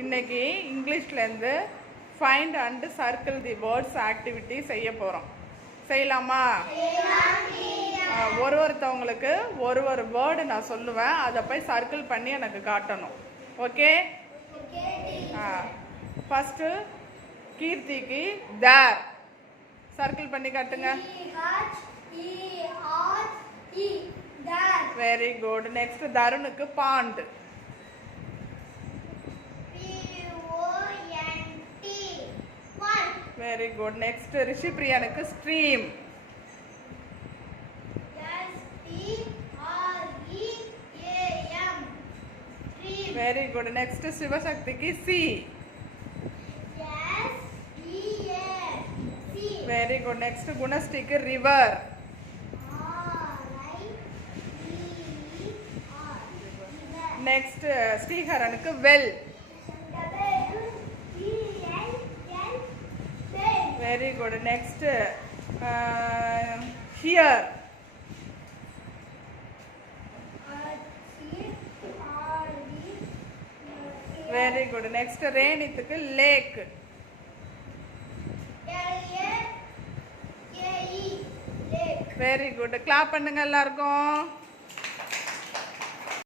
இன்னைக்கு இங்கிலீஷ்லேருந்து find and circle the words activity செய்ய போகிறோம். செய்யலாமா? ஒருத்தவங்களுக்கு ஒரு வேர்டு நான் சொல்லுவேன், அதை போய் சர்க்கிள் பண்ணி எனக்கு காட்டணும். ஓகே? ஃபஸ்ட்டு கீர்த்திக்கு தேர் சர்க்கிள் பண்ணி காட்டுங்க. Very good. நெக்ஸ்ட் தருணுக்கு பாண்ட். Very good. நெக்ஸ்ட் ரிஷிப்ரியானுக்கு ஸ்ட்ரீம். Very good. நெக்ஸ்ட் சிவசக்திக்கு சி. Very good. நெக்ஸ்ட் குணஸ்ரீக்கு ரிவர். நெக்ஸ்ட் ஸ்ரீஹரனுக்கு well. Very good. Next here. Very good. Next ரேனித்துக்கு லேக். Very good. கிளாப் பண்ணுங்க எல்லாருக்கும்.